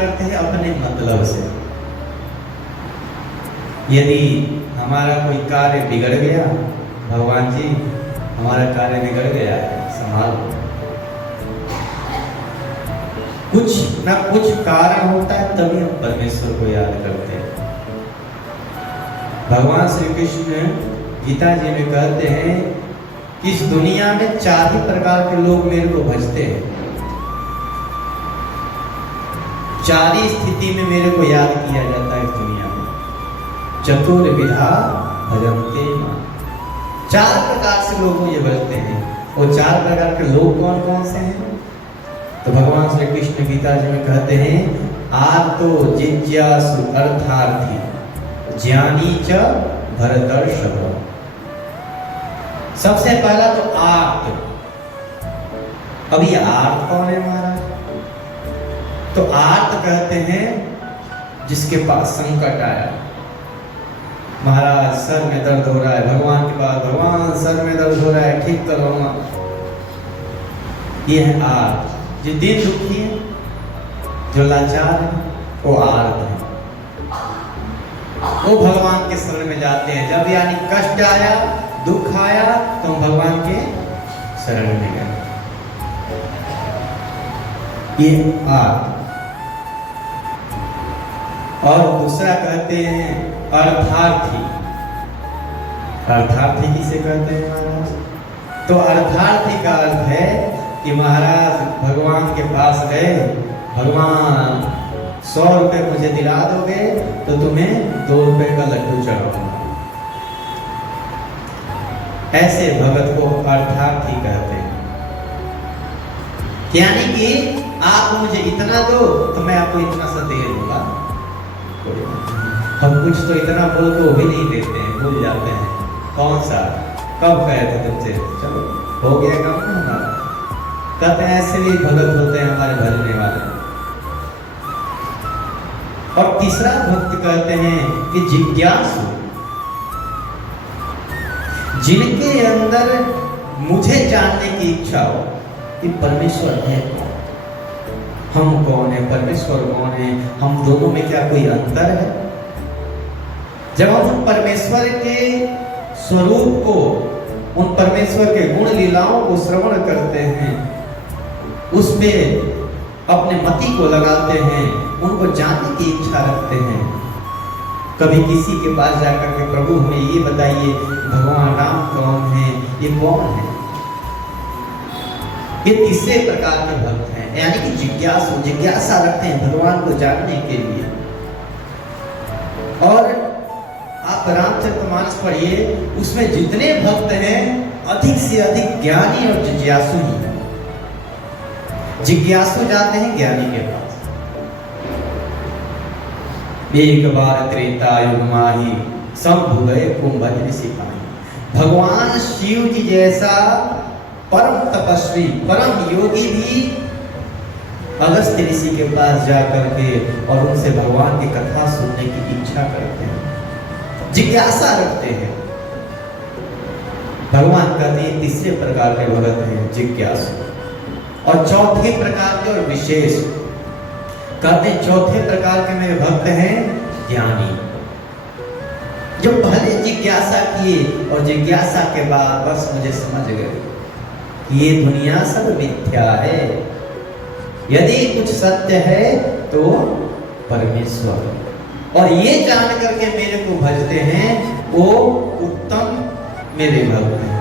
करते हैं अपने मतलब से। यदि हमारा कोई कार्य बिगड़ गया, भगवान जी हमारा कार्य बिगड़ गया है, संभालो। कुछ ना कुछ कारण होता है, तभी हम परमेश्वर को याद करते हैं। भगवान श्री कृष्ण गीता जी में कहते हैं कि इस दुनिया में 4 ही प्रकार के लोग मेरे को भजते हैं। 4 ही स्थिति में मेरे को याद किया जाता है इस दुनिया में। चतुर्विधा भजन्ते मां। 4 प्रकार से लोग मुझे भजते हैं। वो 4 प्रकार के लोग कौन कौन से हैं? तो भगवान श्री कृष्ण गीता जी में कहते हैं, आर्तो जिज्ञासु अर्थार्थी ज्ञानी च भरतर्षभ। सबसे पहला तो आर्त। अभी आर्त कौन है महाराज? तो आर्त कहते हैं जिसके पास संकट आया। महाराज सर में दर्द हो रहा है, भगवान के पास, भगवान सर में दर्द हो रहा है, ठीक करवाऊंगा। ये है आर्त। जो दिन दुखी है, जो लाचार है, वो आर्त है। वो भगवान के शरण में जाते हैं। जब यानी कष्ट आया, दुख आया, तो भगवान के शरण में गए। ये आर्त। और दूसरा कहते हैं अर्थार्थी। अर्थार्थी किसे कहते हैं महाराज? तो अर्थार्थी का अर्थ है कि महाराज भगवान के पास गए, भगवान 100 रुपए मुझे दिला दोगे तो तुम्हें 2 रुपए का लड्डू चढ़ाऊंगा। ऐसे भगत को अर्थार्थी कहते हैं। यानी कि आप मुझे इतना दो तो मैं आपको इतना सा दे दूंगा। हम कुछ तो इतना बोल को भी नहीं देते हैं, भूल जाते हैं। कौन सा? कब कहे थे तुमसे? चलो हो गया काम ना हमारा। कहते हैं ऐसे भी भगत होते हैं हमारे भजने वाले। और तीसरा भक्त कहते हैं कि जिज्ञासु, जिनके अंदर मुझे जानने की इच्छा हो कि परमेश्वर है कौन, हम कौन है, परमेश्वर कौन है, हम दोनों में क्या कोई अंतर है? जब हम परमेश्वर के स्वरूप को, उन परमेश्वर के गुण लीलाओं को श्रवण करते हैं, उस पे अपने मति को लगाते हैं, उनको जानने की इच्छा रखते हैं। कभी किसी के पास जाकर के प्रभु हमें ये बताइए भगवान राम कौन है, ये कौन है? ये तीसरे प्रकार के भक्त हैं, यानी कि जिज्ञासु, जिज्ञासा रखते हैं भगवान को जानने के लिए। और आप रामचरितमानस पढ़िए, उसमें जितने भक्त हैं अधिक से अधिक ज्ञानी और जिज्ञासु ही हैं। जिज्ञासु जाते हैं ज्ञानी के पास। एक बार त्रेता युग माही सब भुगए कुंभज सिपाही। भगवान शिव जी जैसा परम तपस्वी, परम योगी भी अगस्त्य ऋषि के पास जाकर के और उनसे भगवान की कथा सुनने की इच्छा करते हैं, जिज्ञासा रखते हैं। भगवान कहते हैं तीसरे प्रकार के भगत हैं जिज्ञासु। और चौथे प्रकार के और विशेष कहते हैं, चौथे प्रकार के मेरे भक्त हैं ज्ञानी, जो पहले जिज्ञासा किए और जिज्ञासा के बाद बस मुझे समझ गए ये दुनिया सब मिथ्या है, यदि कुछ सत्य है तो परमेश्वर। और ये जान करके मेरे को भजते हैं, वो उत्तम मेरे भक्त हैं।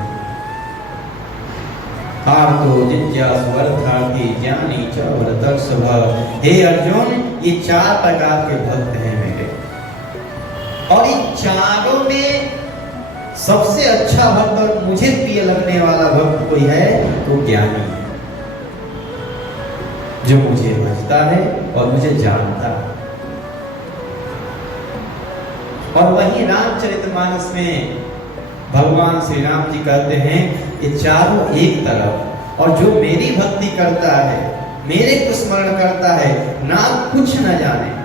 आर्तो जिज्ञासु अर्थार्थी ज्ञानी च भरतर्षभ। हे अर्जुन, ये 4 प्रकार के भक्त हैं मेरे। और इन चारों में सबसे अच्छा भक्त और मुझे प्रिय लगने वाला भक्त कोई है तो ज्ञानी है, जो मुझे भजता है और मुझे जानता है। और वहीं रामचरितमानस में भगवान श्री राम जी कहते हैं ये चारों एक तरफ, और जो मेरी भक्ति करता है, मेरे को स्मरण करता है, ना कुछ न जाने,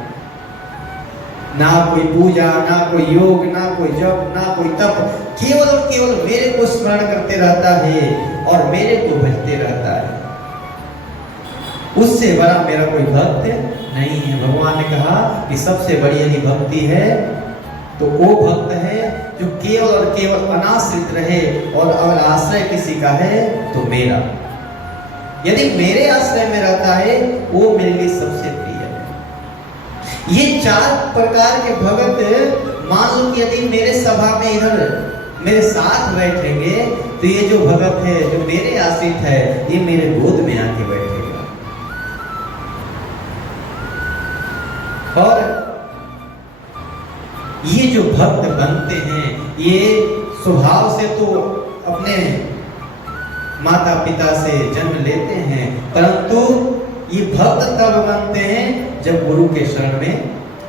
ना कोई पूजा, ना कोई योग, ना कोई जप, ना कोई तप, केवल और केवल मेरे को स्मरण करते रहता है और मेरे को भजते रहता है, उससे बड़ा मेरा कोई भक्त नहीं है। भगवान ने कहा कि सबसे बड़ी यदि भक्ति है तो वो भक्त है जो केवल और केवल अनाश्रित रहे, और अगर आश्रय किसी का है तो मेरा, यदि मेरे आश्रय में रहता है वो मेरे लिए सबसे प्रिय है। ये 4 प्रकार के भगत मान लो कि यदि मेरे सभा में इधर मेरे साथ बैठेंगे तो ये जो भगत है जो मेरे आश्रित है ये मेरे गोद में आके बैठेगा। और ये जो भक्त बनते हैं ये स्वभाव से तो अपने माता पिता से जन्म लेते हैं, परंतु ये भक्त तब बनते हैं जब गुरु के शरण में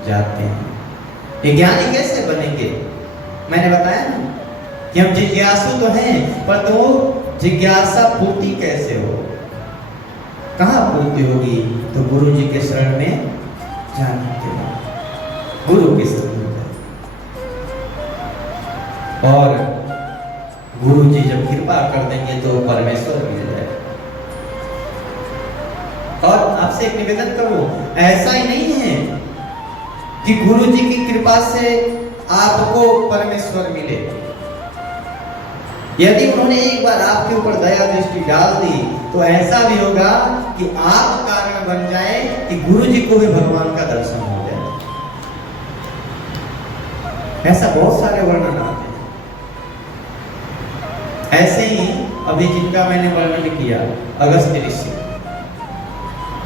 जाते हैं। ये ज्ञानी कैसे बनेंगे? मैंने बताया ना कि हम जिज्ञासु तो हैं, पर तो जिज्ञासा पूर्ति कैसे हो, कहाँ पूर्ति होगी? तो गुरु जी के शरण में जाने के बाद गुरु के शरण में जाए, और गुरु जी जब कृपा कर देंगे तो परमेश्वर मिल जाए। और आपसे एक निवेदन करूं, ऐसा ही नहीं है कि गुरु जी की कृपा से आपको परमेश्वर मिले। यदि उन्होंने एक बार आपके ऊपर दया दृष्टि डाल दी तो ऐसा भी होगा कि आप कारण बन जाए कि गुरु जी को भी भगवान का दर्शन हो जाए। ऐसा बहुत सारे वर्णन आते हैं। ऐसे ही अभी जिनका मैंने वर्णन किया अगस्त्य ऋषि,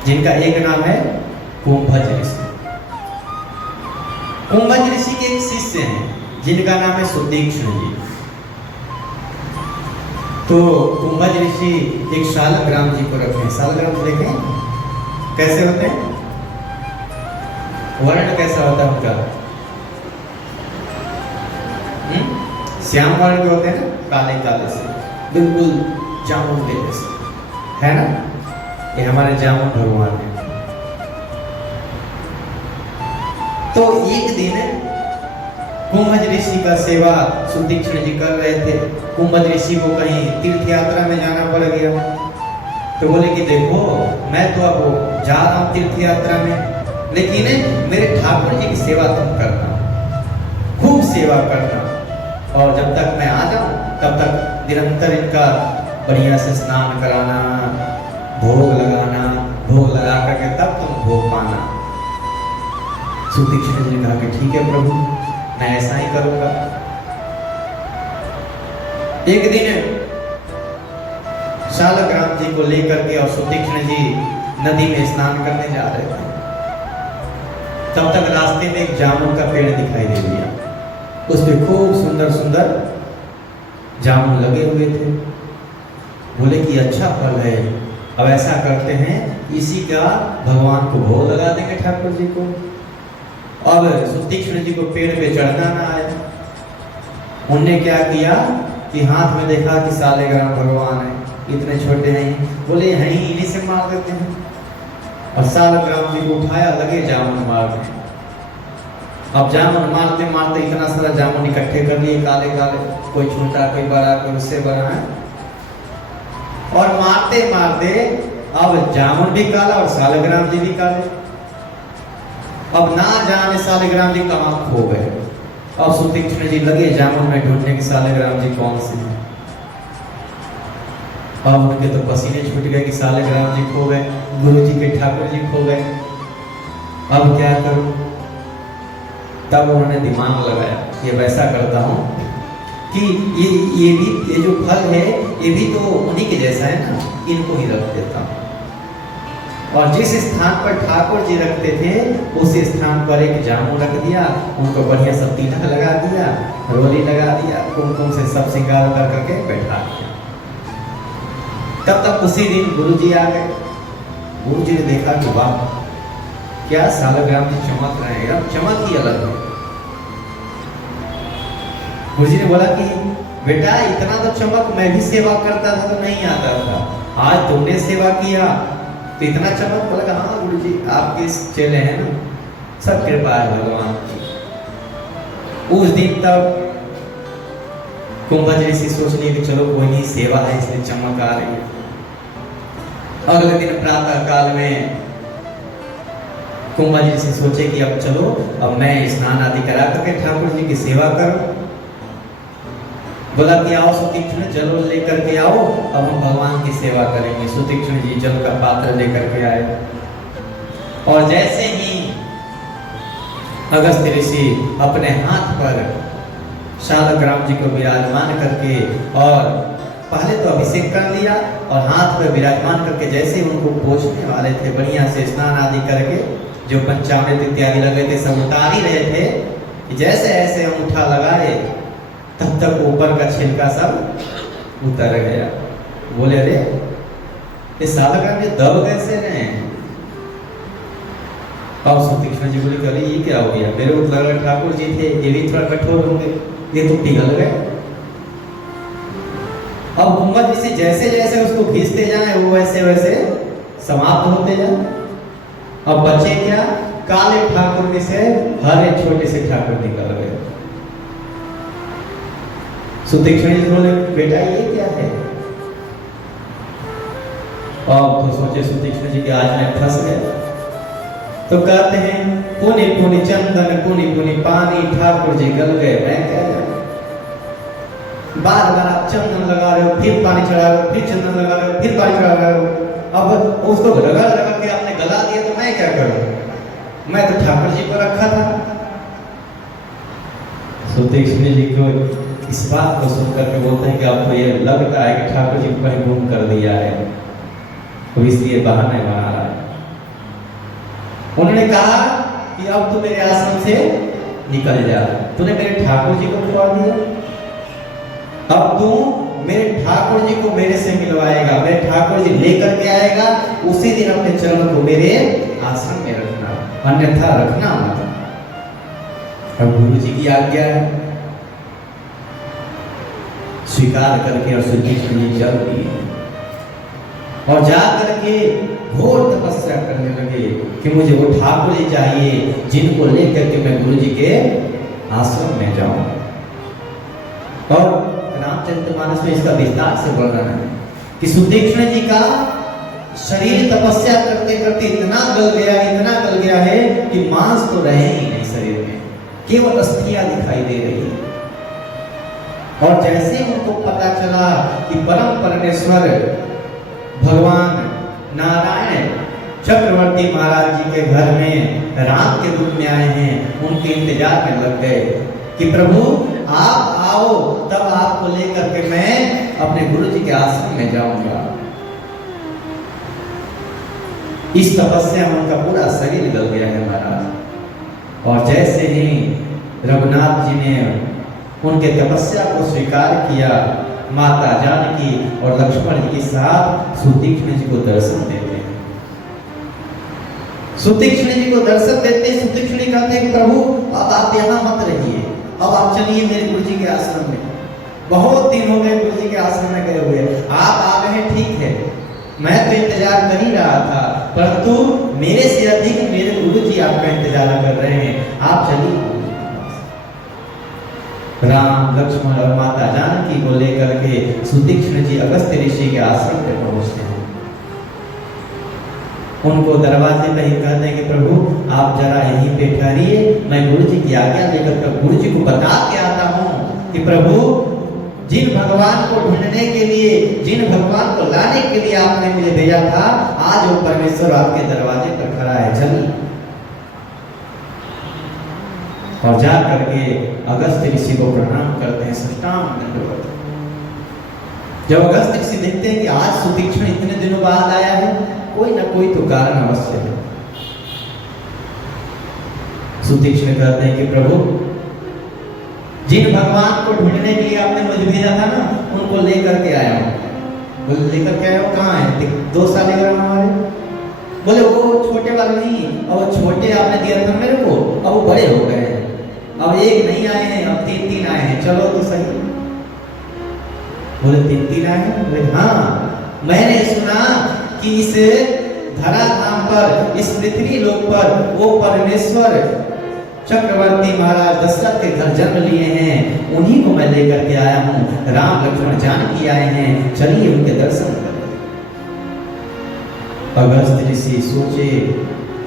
जिनका एक नाम है कुंभज ऋषि। कुंभज ऋषि के एक शिष्य हैं जिनका नाम है सुतीक्ष्ण जी। तो कुंभज ऋषि एक शालग्राम जी को रखे। शालग्राम देखें कैसे होते हैं, वर्ण कैसा होता है उनका, श्याम वर्ण के होते हैं ना, काले काले से, बिल्कुल जामुन के जैसे, है ना? ये हमारे जामुन भगवान है। तो एक दिन कुंभज ऋषि का सेवा सुतीक्ष्ण जी कर रहे थे। कुंभज ऋषि को कहीं तीर्थ यात्रा में जाना पड़ गया, तो बोले कि देखो मैं तो अब जा रहा हूँ तीर्थ यात्रा में, लेकिन मेरे ठाकुर जी की सेवा तुम करना, खूब सेवा करना, और जब तक मैं आ जाऊं तब तक निरंतर इनका बढ़िया से स्नान कराना, भोग लगाना, भोग लगा करके तब तुम भोग पाना। सुतीक्ष्ण जी ने कहा कि ठीक है प्रभु, मैं ऐसा ही करूंगा। एक दिन शालग्राम जी को लेकर के और सुतीक्ष्ण जी नदी में स्नान करने जा रहे थे। तब तक रास्ते में एक जामुन का पेड़ दिखाई दे दिया, उस पे खूब सुंदर सुंदर जामुन लगे हुए थे। बोले कि अच्छा फल है, अब ऐसा करते हैं इसी का भगवान को भोग लगा देंगे ठाकुर जी को। अब सुतीक्ष्ण जी को पेड़ पे चढ़ना ना आए, उनने क्या किया कि हाथ में देखा कि शालग्राम भगवान है, इतने छोटे हैं, बोले हैं इन्हीं से मार देते हैं। और शालग्राम जी को उठाया, लगे जामुन मारने। अब जामुन मारते मारते इतना सारा जामुन इकट्ठे कर लिए, काले काले, कोई छोटा कोई बड़ा कोई उससे बड़ा है। और मारते मारते अब जामुन भी काला और शालग्राम जी भी काले। अब ना जाने शालग्राम जी कहाँ खो गए। अब सुतीक्ष्ण जी लगे जामुन में ढूंढने की शालग्राम जी कौन से हैं। अब उनके तो पसीने छूट गए कि शालग्राम जी खो गए, गुरु जी के ठाकुर जी खो गए, अब क्या करूं? तब उन्होंने दिमाग लगाया कि अब ऐसा करता हूं कि ये जो फल है ये भी तो उन्हीं के जैसा है ना, इनको ही रख देता हूं। और जिस स्थान पर ठाकुर जी रखते थे उस स्थान पर एक जामुन रख दिया, उनको बढ़िया सब तिलक लगा दिया, रोली लगा दिया, कुमकुम से सब श्रृंगार कर करके बैठा दिया। तब तक उसी दिन गुरु जी आ गए। गुरु जी ने देखा कि वाह क्या शालग्राम जी चमक रहे हैं, चमक ही अलग है। गुरु जी ने बोला कि बेटा इतना तो चमक मैं भी सेवा करता था तो नहीं आता था, आज तुमने सेवा किया तो इतना चमक। बोला हाँ गुरु जी आपके चेले हैं ना, सब कृपा है भगवान की। उस दिन तक कुंभज ऋषि सोच लिए कि चलो कोई नहीं, सेवा है इसलिए चमक आ रही है। अगले दिन प्रातः काल में कुंभा जी से सोचे कि अब चलो, अब मैं स्नान आदि करा करके ठाकुर जी की सेवा करूं। बोला कि आओ सुतीक्ष्ण, जल लेकर के आओ, अब हम भगवान की सेवा करेंगे। सुतीक्ष्ण जी जल का पात्र लेकर के आए और जैसे ही अगस्त्य ऋषि अपने हाथ पर शालग्राम जी को विराजमान करके और पहले तो अभिषेक कर लिया और हाथ पर विराजमान करके जैसे उनको पोछने वाले थे, बढ़िया से स्नान आदि करके जो पंचामृत इत्यादि लगे थे सब उतार ही रहे थे कि जैसे ऐसे अंगूठा लगाए तब तक ऊपर का छिलका सब उतर गया। बोले अरे ये शालग्राम ये दब कैसे रहे हैं? अब सुतीक्ष्ण जी बोले अरे ये क्या हो गया? मेरे को लग रहा ठाकुर जी थे, ये भी थोड़ा कठोर होंगे, ये तो पिघल गए। अब कुंभा जी से जैसे जैसे उसको खींचते जाए वो वैसे वैसे समाप्त होते जाए। अब बचे क्या? काले ठाकुर जी से हरे छोटे से ठाकुर निकल गए। सुतीक्ष्ण जी बोले बेटा ये क्या है? अब तो सोचे सुतीक्ष्ण जी के आज में फंस गए। तो कहते हैं पुनि पुनि चंदन पुनि पुनि पानी, ठाकुर जी गल गए मैं क्या जानूं। बार बार आप चंदन लगा रहे हो, फिर पानी चढ़ा रहे हो, फिर चंदन लगा रहे हो, फिर पानी चढ़ा रहे हो। अब उसको रगड़ रगड़ के आपने गला दिया तो मैं क्या करूं? मैं तो ठाकुर जी को रखा था। सुतीक्ष्ण जी को इस बात को सुनकर के बोलते हैं कि आपको ये लगता है कि ठाकुर जी को कहीं गुम कर दिया है, तो इसलिए बहाने बना रहा है। उन्होंने कहा कि अब तू मेरे आश्रम से निकल जा, तूने मेरे ठाकुर जी को खवा दिया, अब तू मेरे ठाकुर जी को मेरे से मिलवाएगा, मेरे ठाकुर जी लेकर के आएगा, उसी दिन अपने चरण को मेरे आश्रम में रखना, अन्यथा रखना मत। और गुरु जी की आज्ञा है, स्वीकार करके और सुतीक्ष्ण जी चल दिए और जा करके घोर तपस्या करने लगे कि मुझे वो ठाकुर जी चाहिए जिनको लेकर के मैं गुरु जी के आश्रम में जाऊं। और रामचरितमानस में इसका विस्तार से वर्णन है कि सुतीक्ष्ण जी का शरीर तपस्या करते करते इतना गल गया है कि मांस तो रहे ही नहीं शरीर में, केवल अस्थियां दिखाई दे रही है। और जैसे उनको पता चला कि परम परमेश्वर भगवान नारायण चक्रवर्ती महाराज जी के घर में राम के रूप में आए हैं, उनके इंतजार में लग गए कि प्रभु आप आओ, तब आपको लेकर के मैं अपने गुरु जी के आश्रम में जाऊंगा। इस तपस्या में उनका पूरा शरीर गल गया है महाराज। और जैसे ही रघुनाथ जी ने उनके तपस्या को स्वीकार किया, माता जानकी और लक्ष्मण जी के साथ सुतीक्ष्ण जी को दर्शन देते हैं। सुतीक्ष्ण जी को दर्शन देते हैं। सुतीक्ष्ण जी कहते हैं प्रभु अब आप यहाँ मत रहिए, अब आप चलिए मेरे गुरु जी के आश्रम में। बहुत दिन हो गए गुरु जी के आश्रम में गए हुए, आप आ गए ठीक है, मैं तो इंतजार कर ही रहा था, परंतु मेरे से अधिक मेरे गुरु जी आपका इंतजार कर रहे हैं, आप चलिए। राम लक्ष्मण और माता जानकी को लेकर के सुतीक्ष्ण जी अगस्त्य ऋषि के आश्रम पे पहुंचते हैं। उनको दरवाजे पर ही कहते हैं कि प्रभु आप जरा यहीं पे ठहरिए, मैं गुरु जी की आज्ञा लेकर के गुरु जी को बता के आता हूँ कि प्रभु जिन भगवान को ढूंढने के लिए, जिन भगवान को लाने के लिए आपने मुझे भेजा था, आज वो परमेश्वर आपके दरवाजे पर खड़ा है, चलिए। और जा करके अगस्त्य ऋषि को प्रणाम करते हैं, साष्टांग दंडवत। जब अगस्त्य ऋषि देखते हैं कि आज सुतीक्ष्ण इतने दिनों बाद आया है, कोई ना कोई तो कारण अवश्य है। सुतीक्ष्ण कहते हैं कि प्रभु जिन भगवान को ढूंढने के लिए आपने मुझे भेजा था ना, उनको लेकर के आया हूँ। बोले लेकर के आया हो, कहाँ है? 2 साल हमारे। बोले वो छोटे वाले नहीं, और वो छोटे आपने दिया था मेरे को, अब वो बड़े हो गए हैं, अब 1 नहीं आए हैं, अब 3 आए हैं, चलो तो सही। बोले 3 आए हैं? बोले हाँ, मैंने सुना कि इस धराधाम पर, इस पृथ्वी लोक पर वो परमेश्वर चक्रवर्ती महाराज दशरथ के घर जन्म लिए हैं, उन्हीं को मैं लेकर के आया हूँ। राम लक्ष्मण जानकी आए हैं, चलिए उनके दर्शन करें। अगस्त ऋषि सोचे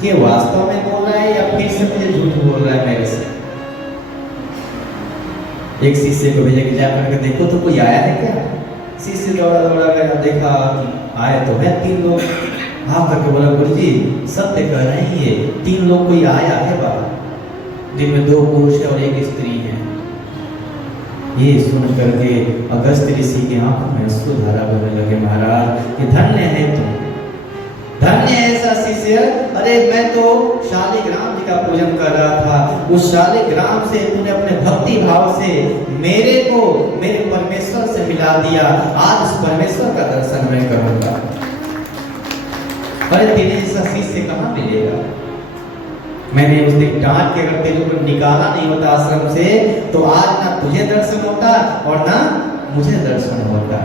कि वास्तव में बोल रहा है या फिर से मुझे झूठ बोल रहा है मेरे से। एक शिष्य को भेजा कि जा करके देखो तो कोई आया है क्या। शिष्य दौड़ा दौड़ा गया, देखा आए तो है 3 लोग। हाँ करके बोला गुरु जी सत्य कह रहे हैं, ये 3 लोग कोई आया है बाबा, जिनमें 2 पुरुष है और 1 स्त्री है। ये सुन करके अगस्त ऋषि के आंखों में अश्रुधारा बहने लगे। महाराज कि धन्य है तुम, धन्य है ऐसा शिष्य। अरे मैं तो शालिग्राम जी का पूजन कर रहा था, उस शालिग्राम से तूने अपने भक्ति भाव से मेरे को मेरे परमेश्वर से मिला दिया। आज उस परमेश्वर का दर्शन मैं करूंगा। अरे तेरे जैसा शिष्य कहाँ मिलेगा। मैंने उस दिन डांट के अगर तेरे को निकाला नहीं होता आश्रम से तो आज ना तुझे दर्शन होता और ना मुझे दर्शन होता।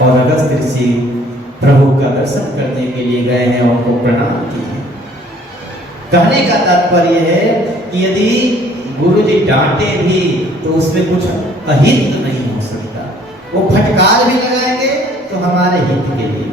और अगस्त ऋषि प्रभु का दर्शन करने के लिए गए हैं, उनको प्रणाम किए। कहने का तात्पर्य है कि यदि गुरु जी डांटे भी तो उसमें कुछ अहित नहीं हो सकता। वो फटकार भी लगाएंगे तो हमारे हित के लिए।